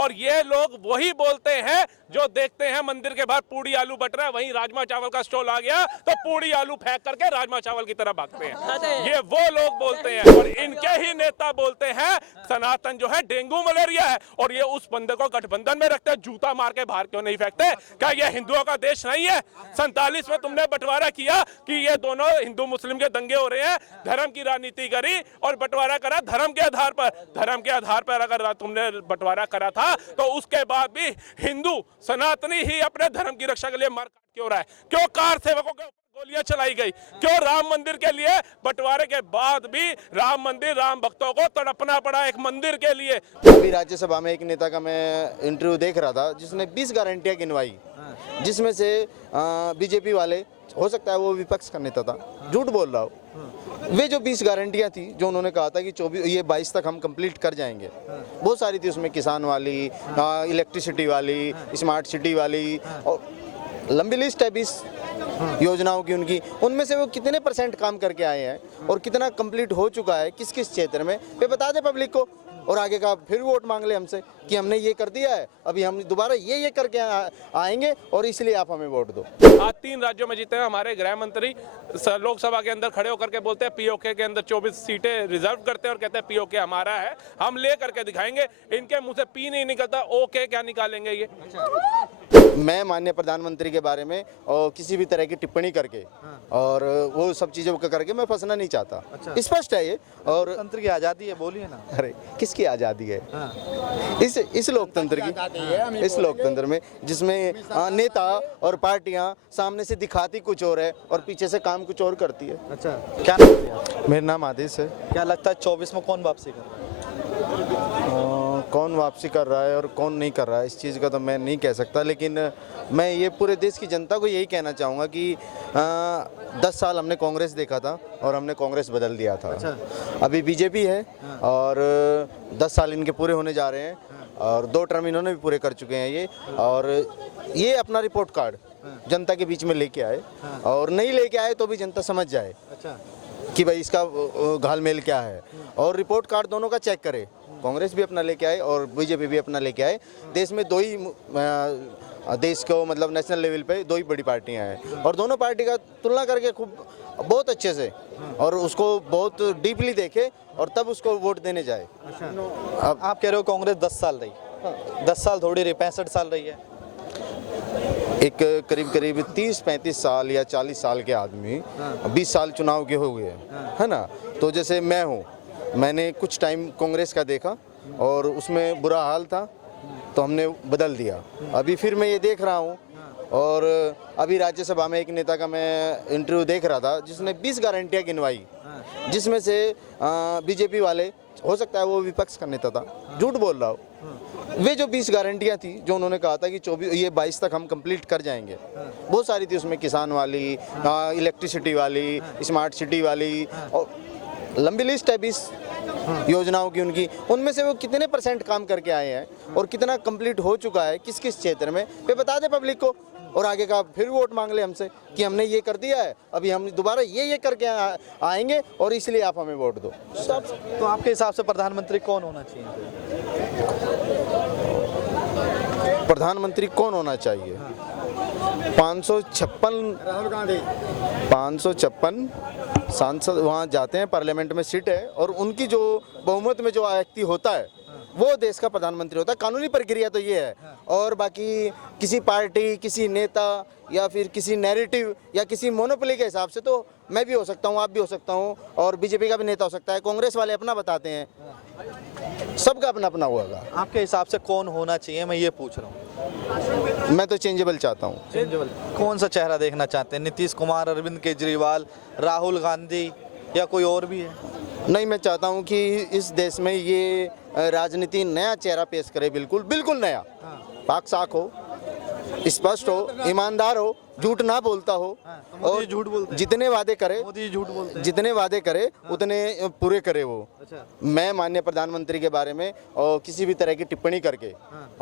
और ये लोग वही बोलते हैं जो देखते हैं मंदिर के बाहर पूड़ी आलू बट रहा है, वहीं राजमा चावल का स्टॉल आ गया तो पूड़ी आलू फेंक करके राजमा चावल की तरफ भागते हैं। ये वो लोग बोलते हैं और इनके ही नेता बोलते हैं सनातन जो है डेंगू मलेरिया है, और ये उस बंदे को गठबंधन में रखते हैं, जूता मार के बाहर क्यों नहीं फेंकते? क्या ये हिंदुओं का देश नहीं है? 47 में तुमने बंटवारा किया कि ये दोनों हिंदू मुस्लिम के दंगे हो रहे हैं, धर्म की राजनीति करी और बंटवारा करा धर्म के आधार पर। धर्म के आधार पर अगर तुमने बंटवारा करा था तो उसके बाद भी हिंदू सनातनी ही अपने धर्म की रक्षा के लिए मार काट क्यों रहा है? क्यों कार सेवकों के गोलियां चलाई गई? क्यों राम मंदिर के लिए बंटवारे के बाद भी राम मंदिर राम भक्तों को तड़पना पड़ा एक मंदिर के लिए? अभी राज्यसभा में एक नेता का मैं इंटरव्यू देख रहा था जिसने 20 गारंटियां गिनवाई, जिसमें से बीजेपी वाले, हो सकता है वो विपक्ष का नेता था, झूठ बोल रहा हो, वे जो 20 गारंटियां थी जो उन्होंने कहा था कि 22 तक हम कंप्लीट कर जाएंगे, बहुत सारी थी उसमें, किसान वाली, इलेक्ट्रिसिटी वाली, स्मार्ट सिटी वाली, और लंबी लिस्ट है 20 योजनाओं की उनकी। उनमें से वो कितने % काम करके आए हैं और कितना कंप्लीट हो चुका है किस किस क्षेत्र में, वे बता दे पब्लिक को, और आगे का फिर वोट मांग ले हमसे कि हमने ये कर दिया है, अभी हम दोबारा ये करके आएंगे और इसलिए आप हमें वोट दो। आज 3 राज्यों में जीते हैं हमारे गृह मंत्री, लोकसभा के अंदर खड़े होकर के बोलते हैं पीओके के अंदर 24 सीटें रिजर्व करते हैं और कहते हैं पीओके हमारा है, हम ले करके दिखाएंगे। इनके मुंह से पी नहीं निकलता, ओके क्या निकालेंगे ये? मैं माननीय प्रधानमंत्री के बारे में और किसी भी तरह की टिप्पणी करके और वो सब चीज़ों को करके मैं फंसना नहीं चाहता। स्पष्ट है ये। और लोकतंत्र की आज़ादी है, बोलिए ना। अरे किसकी आज़ादी है? इस लोकतंत्र की, इस लोकतंत्र में जिसमें नेता और पार्टियां सामने से दिखाती कुछ और है और पीछे से काम कुछ और करती है। अच्छा, क्या नाम है आपका? मेरा नाम आदेश है। क्या लगता है 24 में कौन वापसी कर रहा है? कौन वापसी कर रहा है और कौन नहीं कर रहा है, इस चीज़ का तो मैं नहीं कह सकता, लेकिन मैं ये पूरे देश की जनता को यही कहना चाहूँगा कि 10 साल हमने कांग्रेस देखा था और हमने कांग्रेस बदल दिया था। अच्छा। अभी बीजेपी है और 10 साल इनके पूरे होने जा रहे हैं और 2 टर्म इन्होंने भी पूरे कर चुके हैं ये, और ये अपना रिपोर्ट कार्ड जनता के बीच में लेके आए, और नहीं लेके आए तो भी जनता समझ जाए अच्छा कि भाई इसका घालमेल क्या है, और रिपोर्ट कार्ड दोनों का चेक करे। कांग्रेस भी अपना लेके आए और बीजेपी भी अपना लेके आए। देश में 2 ही देश को मतलब नेशनल लेवल पे 2 ही बड़ी पार्टियां हैं और दोनों पार्टी का तुलना करके खूब बहुत अच्छे से और उसको बहुत डीपली देखे और तब उसको वोट देने जाए। अब आप कह रहे हो कांग्रेस 10 साल रही, 10 साल थोड़ी रही, 65 साल रही है। एक करीब 30-35 साल या 40 साल के आदमी 20 साल चुनाव के हो गए, है ना? तो जैसे मैं हूँ, मैंने कुछ टाइम कांग्रेस का देखा और उसमें बुरा हाल था तो हमने बदल दिया। अभी फिर मैं ये देख रहा हूँ, और अभी राज्यसभा में एक नेता का मैं इंटरव्यू देख रहा था जिसने 20 गारंटियां गिनवाई, जिसमें से बीजेपी वाले, हो सकता है वो विपक्ष का नेता था, झूठ बोल रहा हो, वे जो 20 गारंटियां थी जो उन्होंने कहा था कि 22 तक हम कंप्लीट कर जाएंगे, बहुत सारी थी उसमें, किसान वाली, इलेक्ट्रिसिटी वाली, स्मार्ट सिटी वाली, और लंबी लिस्ट है 20 योजनाओं की उनकी। उनमें से वो कितने % काम करके आए हैं और कितना कंप्लीट हो चुका है किस किस क्षेत्र में, वे बता दे पब्लिक को, और आगे का फिर वोट मांग ले हमसे कि हमने ये कर दिया है, अभी हम दोबारा ये करके आएंगे और इसलिए आप हमें वोट दो। तो आपके हिसाब से प्रधानमंत्री कौन होना चाहिए? प्रधानमंत्री कौन होना चाहिए? 556 सांसद वहाँ जाते हैं, पार्लियामेंट में सीट है, और उनकी जो बहुमत में जो व्यक्ति होता है वो देश का प्रधानमंत्री होता है। कानूनी प्रक्रिया तो ये है, और बाकी किसी पार्टी, किसी नेता या फिर किसी नैरेटिव या किसी मोनोपोली के हिसाब से तो मैं भी हो सकता हूँ, आप भी हो सकता हूँ, और बीजेपी का भी नेता हो सकता है, कांग्रेस वाले अपना बताते हैं, सबका अपना अपना होगा। आपके हिसाब से कौन होना चाहिए, मैं ये पूछ रहा हूँ। मैं तो चेंजेबल चाहता हूँ। चेंजेबल कौन सा चेहरा देखना चाहते हैं? नीतीश कुमार, अरविंद केजरीवाल, राहुल गांधी, या कोई और भी है? नहीं, मैं चाहता हूँ कि इस देश में ये राजनीति नया चेहरा पेश करे, बिल्कुल नया, पाक साफ हो, स्पष्ट हो, ईमानदार हो, झूठ ना बोलता हो तो मोदी जी झूठ बोलते हैं। जितने वादे करे मोदी जी झूठ बोलते हैं। जितने वादे करे उतने पूरे करे वो। अच्छा। मैं माननीय प्रधानमंत्री के बारे में और किसी भी तरह की टिप्पणी करके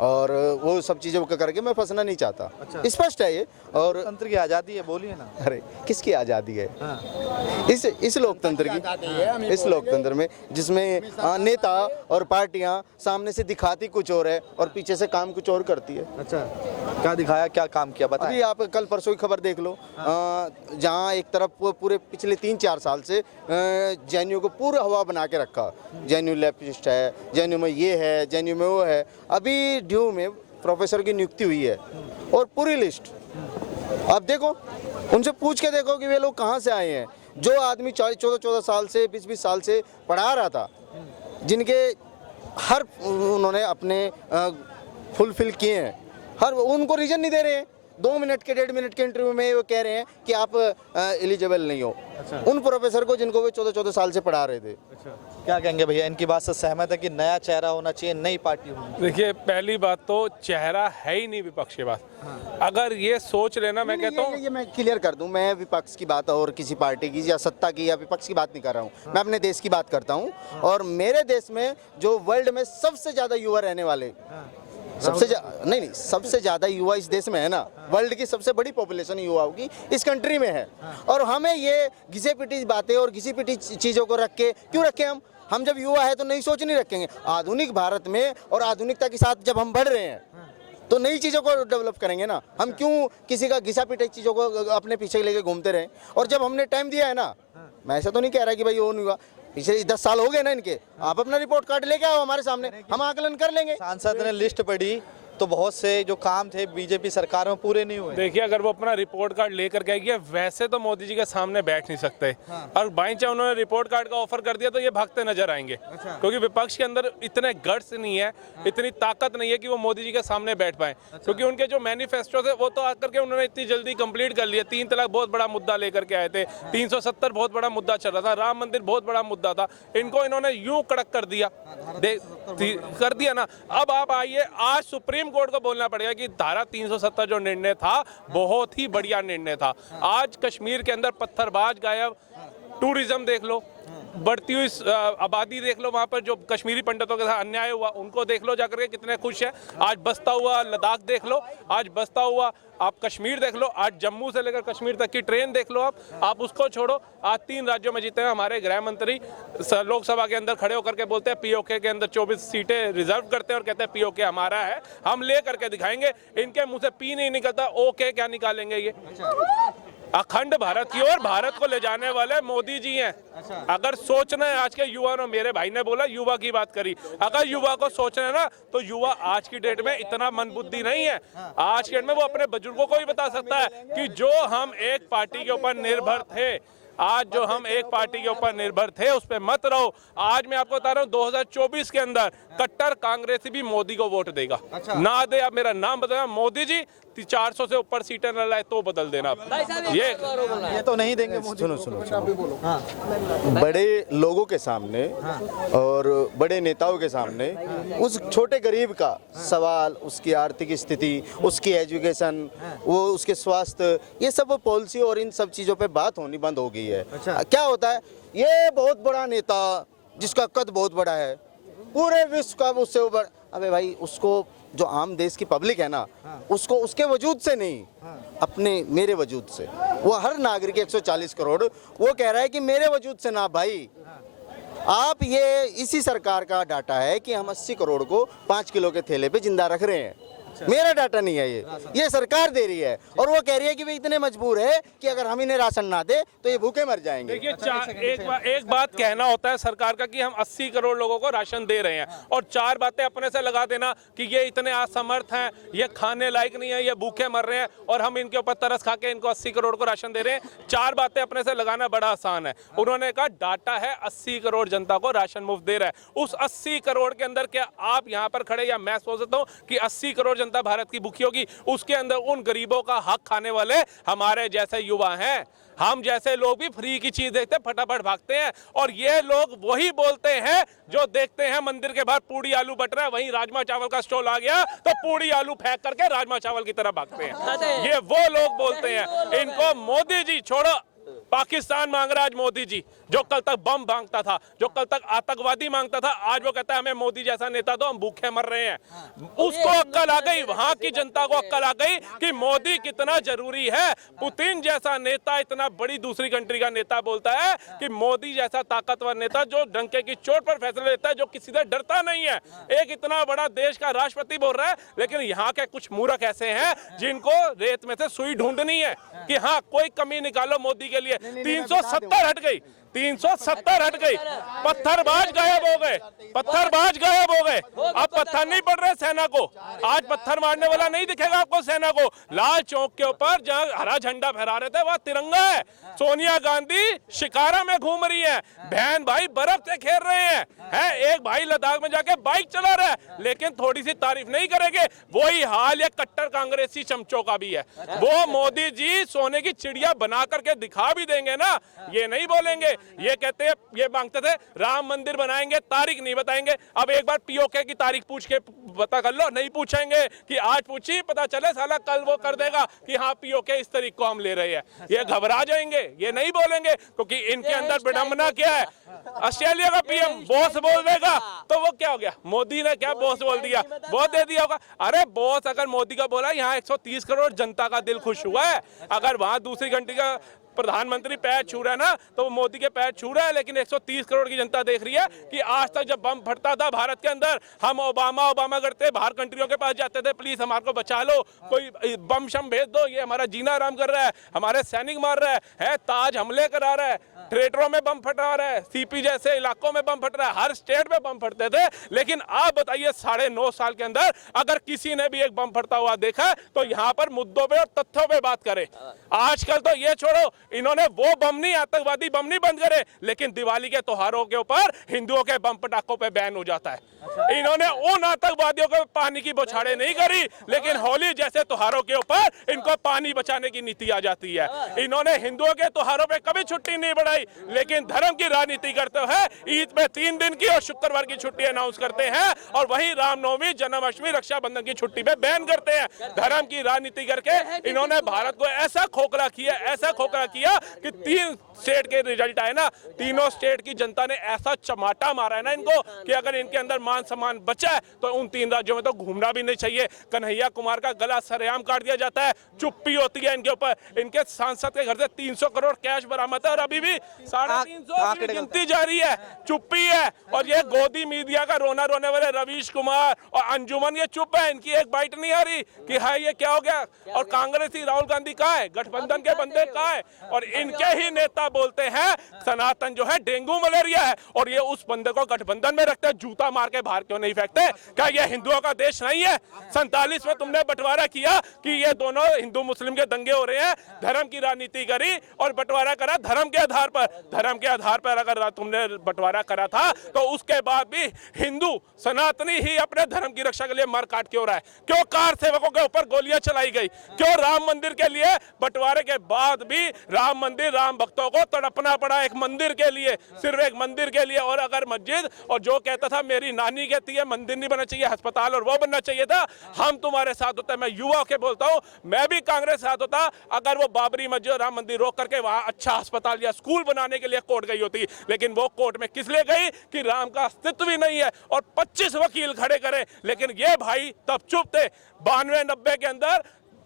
और वो सब चीज़ों को करके मैं फंसना नहीं चाहता। अच्छा। स्पष्ट है ये। और तंत्र की आज़ादी है, बोलिए ना। अरे किसकी आज़ादी है हाँ। इस लोकतंत्र की, इस लोकतंत्र में जिसमें नेता और पार्टियां सामने से दिखाती कुछ और है और पीछे से काम कुछ और करती है। अच्छा, क्या दिखाया, क्या काम किया बताएं। अभी आप कल परसों की खबर देख लो, जहां एक तरफ पूरे पिछले 3-4 साल से जेएनयू को पूरा हवा बना के रखा। जेएनयू लेफ्टिस्ट है, जेएनयू में ये है, जेएनयू में वो है। अभी ड्यू में प्रोफेसर की नियुक्ति हुई है और पूरी लिस्ट आप देखो, उनसे पूछ के देखो कि वे लोग कहाँ से आए हैं। जो आदमी 14 साल से 20 साल से पढ़ा रहा था, जिनके हर उन्होंने अपने फुलफिल किए हैं, हर उनको रीजन नहीं दे रहे हैं। 2 मिनट के 1.5 मिनट के इंटरव्यू में वो कह रहे हैं कि आप एलिजिबल नहीं हो। अच्छा। उन प्रोफेसर को जिनको वे 14 साल से पढ़ा रहे थे। अच्छा, क्या कहेंगे भैया, इनकी बात से सहमत है कि नया चेहरा होना चाहिए, नई पार्टी होनी? देखिए, पहली बात तो चेहरा है ही नहीं विपक्ष के पास। अगर ये सोच लेना, मैं कहता हूँ ये मैं क्लियर कर दूं, मैं विपक्ष की बात और किसी पार्टी की या सत्ता की या विपक्ष की बात नहीं कर रहा हूं। मैं अपने देश की बात करता हूं। और मेरे देश में जो वर्ल्ड में सबसे ज्यादा युवा रहने वाले, सबसे ज्यादा युवा इस देश में है ना, वर्ल्ड की सबसे बड़ी पॉपुलेशन युवाओं की इस कंट्री में है। और हमें ये घिसे पिटी बातें और घिसी पिटी चीजों को रख के क्यों रखें? हम जब युवा है तो नई सोच नहीं रखेंगे। आधुनिक भारत में और आधुनिकता के साथ जब हम बढ़ रहे हैं तो नई चीज़ों को डेवलप करेंगे ना। हम क्यों किसी का घिसा पिटाई चीज़ों को अपने पीछे लेके घूमते रहें? और जब हमने टाइम दिया है ना, मैं ऐसा तो नहीं कह रहा कि भाई वो नहीं हुआ, पिछले 10 साल हो गए ना इनके, आप अपना रिपोर्ट कार्ड लेके आओ हमारे सामने, हम आकलन कर लेंगे। सांसद ने लिस्ट पढ़ी तो बहुत से जो काम थे बीजेपी सरकार में पूरे नहीं हुए। देखिए, अगर वो अपना रिपोर्ट कार्ड लेकर के आएगी, वैसे तो मोदी जी के सामने बैठ नहीं सकते। और बाई चांस उन्होंने रिपोर्ट कार्ड का ऑफर कर दिया तो ये भागते नजर आएंगे। क्योंकि विपक्ष के अंदर इतने गट्स नहीं है, इतनी ताकत नहीं है कि वो मोदी जी के सामने बैठ पाए। क्योंकि उनके जो मैनिफेस्टो थे वो तो आकर के उन्होंने इतनी जल्दी कंप्लीट कर लिया। 3 तलाक बहुत बड़ा मुद्दा लेकर के आए थे, 370 बहुत बड़ा मुद्दा चल रहा था, राम मंदिर बहुत बड़ा मुद्दा था, इनको इन्होंने यूं कड़क कर दिया ना। अब आप आइए, आज सुप्रीम कोर्ट को बोलना पड़ेगा कि धारा 370 जो निर्णय था बहुत ही बढ़िया निर्णय था। आज कश्मीर के अंदर पत्थरबाज गायब, टूरिज्म देख लो, बढ़ती हुई आबादी देख लो, वहाँ पर जो कश्मीरी पंडितों के साथ अन्याय हुआ उनको देख लो जाकर के कितने खुश हैं। आज बसता हुआ लद्दाख देख लो, आज बसता हुआ आप कश्मीर देख लो, आज जम्मू से लेकर कश्मीर तक की ट्रेन देख लो। आप उसको छोड़ो, आज 3 राज्यों में जीते हैं हमारे गृह मंत्री लोकसभा के अंदर खड़े होकर के बोलते हैं पीओके के अंदर 24 सीटें रिजर्व करते हैं और कहते हैं पीओके हमारा है, हम ले करके दिखाएंगे। इनके मुंह से पी नहीं निकलता, ओके क्या निकालेंगे ये? अखंड भारत की ओर भारत को ले जाने वाले मोदी जी हैं। अगर सोचना है आज के युवा ने, मेरे भाई ने बोला युवा की बात करी, अगर युवा को सोचना है ना तो युवा आज की डेट में इतना मन बुद्धि नहीं है। आज के डेट में वो अपने बुजुर्गों को भी बता सकता है कि जो हम एक पार्टी के ऊपर निर्भर थे, आज जो हम एक पार्टी के ऊपर निर्भर थे उस पर मत रहो। आज मैं आपको बता रहा हूँ 2024 के अंदर कट्टर कांग्रेसी भी मोदी को वोट देगा। ना दे, आप मेरा नाम बताना, मोदी जी 400 से ऊपर सीटें न लाए तो बदल देना। ये तो नहीं देंगे मोदी। सुनो, बड़े लोगों के सामने और बड़े नेताओं के सामने उस छोटे गरीब का सवाल, उसकी आर्थिक स्थिति, उसकी एजुकेशन, वो उसके स्वास्थ्य, ये सब पॉलिसी और इन सब चीज़ों पे बात होनी बंद हो गई है। क्या होता है, ये बहुत बड़ा नेता जिसका कद बहुत बड़ा है, पूरे विश्व का उससे ऊपर, अबे भाई उसको जो आम देश की पब्लिक है ना, उसको उसके वजूद से नहीं, अपने मेरे वजूद से, वो हर नागरिक 140 करोड़, वो कह रहा है कि मेरे वजूद से ना भाई। आप ये इसी सरकार का डाटा है कि हम 80 करोड़ को 5 किलो के थैले पे जिंदा रख रहे हैं। मेरा डाटा नहीं है, ये सरकार दे रही है। और वो कह रही है कि वे इतने मजबूर है कि अगर हम इन्हें राशन ना दे तो ये भूखे मर जाएंगे। देखिए, एक बात कहना होता है सरकार का कि हम 80 करोड़ लोगों को राशन दे रहे हैं, और 4 बातें अपने से लगा देना कि ये इतने असमर्थ हैं, ये खाने लायक नहीं है, ये भूखे मर रहे हैं और हम इनके ऊपर तरस खा के इनको 80 करोड़ को राशन दे रहे हैं। 4 बातें अपने से लगाना बड़ा आसान है। उन्होंने कहा डाटा है 80 करोड़ जनता को राशन मुफ्त दे रहा है। उस 80 करोड़ के अंदर क्या आप यहाँ पर खड़े, या मैं सोचता हूँ कि 80 करोड़ जनता भारत की भूखी होगी, उसके अंदर उन गरीबों का हक खाने वाले हमारे जैसे युवा हैं। हम जैसे लोग भी फ्री की चीज देखते फटाफट भागते हैं, और ये लोग वही बोलते हैं जो देखते हैं मंदिर के बाहर पूड़ी आलू बट रहा है, वहीं राजमा चावल का स्टॉल आ गया तो पूड़ी आलू फेंक करके राजमा चावल की तरफ भागते हैं। ये वो लोग बोलते हैं। इनको मोदी जी छोड़ो, पाकिस्तान मांग रहा है आज मोदी जी, जो कल तक बम मांगता था, जो कल तक आतंकवादी मांगता था, आज वो कहता है हमें मोदी जैसा नेता दो, हम भूखे मर रहे हैं। उसको अक्ल आ गई, वहां की जनता को अक्ल आ गई कि मोदी कितना जरूरी है। पुतिन जैसा नेता, इतना बड़ी दूसरी कंट्री का नेता बोलता है कि मोदी जैसा ताकतवर नेता जो डंके की चोट पर फैसले लेता है, जो किसी से डरता नहीं है। एक इतना बड़ा देश का राष्ट्रपति बोल रहा है, लेकिन यहाँ के कुछ मूर्ख ऐसे हैं जिनको रेत में से सुई ढूंढनी है कि हाँ कोई कमी निकालो मोदी के लिए। 370 हट गई, 370 हट गई, पत्थरबाज गायब हो गए, पत्थरबाज गायब हो गए। अब पत्थर नहीं पड़ रहे सेना को, आज पत्थर मारने वाला नहीं दिखेगा आपको सेना को। लाल चौक के ऊपर जहां हरा झंडा फहरा रहे थे वहां तिरंगा है। सोनिया गांधी शिकारा में घूम रही है, बहन भाई बर्फ से खेल रहे हैं, एक भाई लद्दाख में जाके बाइक चला रहा है, लेकिन थोड़ी सी तारीफ नहीं करेंगे। वही हाल ये कट्टर कांग्रेसी चमचों का भी है। वो मोदी जी सोने की चिड़िया बना करके दिखा भी देंगे ना, ये नहीं बोलेंगे। ये कहते हैं, ये मांगते थे राम मंदिर बनाएंगे, तारीख नहीं बताएंगे। अब एक बार पीओके की तारीख पूछ के पता कर लो, नहीं पूछेंगे कि आज पूछी पता चले साला कल वो कर देगा कि हाँ पीओके इस तारीख को हम ले रहे हैं। ये घबरा जाएंगे, ये नहीं बोलेंगे, क्योंकि इनके अंदर विडंबना क्या है। ऑस्ट्रेलिया का पीएम बॉस बोल देगा तो वो क्या हो गया, मोदी ने क्या बॉस बोल दिया, वो दे दिया होगा। अरे बॉस अगर मोदी का बोला, यहाँ 130 करोड़ जनता का दिल खुश हुआ है। अगर वहां दूसरी कंट्री का प्रधानमंत्री पैर छू रहा है ना, तो वो मोदी के पैर छू रहा है, लेकिन 130 करोड़ की जनता देख रही है कि आज तक जब बम फटता था भारत के अंदर, हम ओबामा करते, बाहर कंट्रियों के पास जाते थे, प्लीज हमारे को बचा लो, कोई बम शम भेज दो, ये हमारा जीना आराम कर रहा है, हमारे सैनिक मार रहा है, ताज हमले करा रहा है, थिएटरों में बम फटा रहा है, सीपी जैसे इलाकों में बम फट रहा है, हर स्टेट में बम फटते थे। लेकिन आप बताइए 9.5 साल के अंदर अगर किसी ने भी एक बम फटता हुआ देखा तो यहाँ पर मुद्दों पे और तथ्यों पे बात करे। आजकल तो ये छोड़ो, इन्होंने वो बम नहीं, आतंकवादी बम नहीं बंद करे, लेकिन दिवाली के त्योहारों के ऊपर हिंदुओं के बम पटाखों पे बैन हो जाता है। इन्होंने उन आतंकवादियों को पानी की बौछारें नहीं करी, लेकिन होली जैसे त्योहारों के ऊपर इनको पानी बचाने की नीति आ जाती है। इन्होंने हिंदुओं के त्योहारों पे कभी छुट्टी नहीं बढ़ाई, लेकिन धर्म की राजनीति करते हुए ईद में 3 दिन की और शुक्रवार की छुट्टी अनाउंस करते हैं, और वहीं रामनवमी, जन्माष्टमी, रक्षाबंधन की छुट्टी पे बैन करते हैं। धर्म की राजनीति करके इन्होंने भारत को ऐसा खोखला किया, ऐसा खोखला किया कि 3 स्टेट के रिजल्ट आए ना, तीनों स्टेट की जनता ने ऐसा चमाटा मारा है ना इनको कि अगर इनके अंदर मान सम्मान बचा है तो उन 3 राज्यों में तो घूमना भी नहीं चाहिए। कन्हैया कुमार का गला सरेआम काट दिया जाता है, चुप्पी होती है इनके ऊपर। इनके सांसद के घर से 300 करोड़ कैश बरामद है और अभी भी 350 की गिनती जारी है, चुप्पी है। और ये गोदी मीडिया का रोना रोने वाले रवीश कुमार और अंजुमन ये चुप है, इनकी एक बाइट नहीं आ रही कि हाँ ये क्या हो गया। और कांग्रेसी राहुल गांधी कहाँ है, गठबंधन के बंदे कहाँ है, और इनके ही नेता बोलते हैं सनातन जो है डेंगू मलेरिया है, और ये उस बंदे को गठबंधन में रखते हैं। जूता मार के बाहर क्यों नहीं फेंकते? क्या ये हिंदुओं का देश नहीं है? 47 में तुमने बंटवारा किया कि ये दोनों हिंदू मुस्लिम के दंगे हो रहे हैं, धर्म की राजनीति करी और बंटवारा करा धर्म के आधार पर। धर्म के आधार पर अगर तुमने बंटवारा करा था तो उसके बाद भी हिंदू सनातनी ही अपने धर्म की रक्षा के लिए मर काट क्यों रहा है? क्यों कार सेवकों के ऊपर गोलियां चलाई गई? क्यों राम मंदिर के लिए बंटवारे के बाद भी राम मंदिर, राम भक्तों को तड़पना पड़ा एक मंदिर के लिए, सिर्फ एक मंदिर के लिए? और अगर मस्जिद, और जो कहता था मेरी नानी कहती है मंदिर नहीं बनना चाहिए, अस्पताल और वो बनना चाहिए था, हम तुम्हारे साथ होते। मैं युवा के बोलता हूं, मैं भी कांग्रेस साथ होता अगर वो बाबरी मस्जिद, राम मंदिर रोक करके वहां अच्छा अस्पताल या स्कूल बनाने के लिए कोर्ट गई होती। लेकिन वो कोर्ट में किस लिए गई कि राम का अस्तित्व भी नहीं है, और 25 वकील खड़े करे। लेकिन ये भाई तब चुप थे। 92-90 के अंदर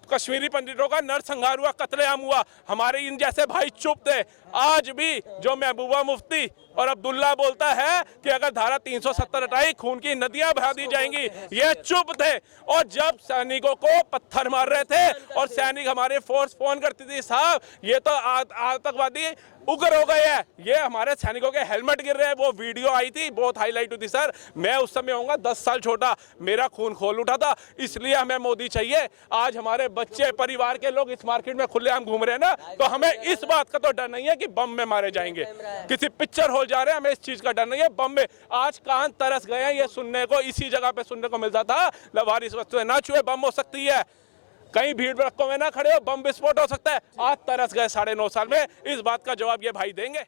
कश्मीरी पंडितों का नरसंहार हुआ, कत्लेआम हुआ, हमारे इन जैसे भाई चुप थे। आज भी जो महबूबा मुफ्ती और अब्दुल्ला बोलता है कि अगर धारा 370 हटाई खून की नदियां बहा दी जाएंगी, ये चुप थे। और जब सैनिकों को पत्थर मार रहे थे और सैनिक हमारे फोर्स फोन करती थी, साहब ये तो आतंकवादी उग्र हो गए हैं, ये हमारे सैनिकों के हेलमेट गिर रहे हैं, वो वीडियो आई थी, बहुत हाईलाइट हुई थी। सर मैं उस समय होऊंगा 10 साल छोटा, मेरा खून खोल उठा था, इसलिए हमें मोदी चाहिए। आज हमारे बच्चे, परिवार के लोग इस मार्केट में खुलेआम घूम रहे हैं ना, तो हमें इस बात का तो डर नहीं है कि बम में मारे जाएंगे, किसी पिक्चर हॉल जा रहे हैं, हमें इस चीज का डर नहीं है बम में। आज कान तरस गए हैं ये सुनने को, इसी जगह पे सुनने को मिलता था लवारिस वस्तुएं ना छुए बम हो सकती है। कहीं भीड़ भड़कों में ना खड़े हो, बम विस्फोट हो सकता है। आज तरस गए 9.5 साल में, इस बात का जवाब ये भाई देंगे।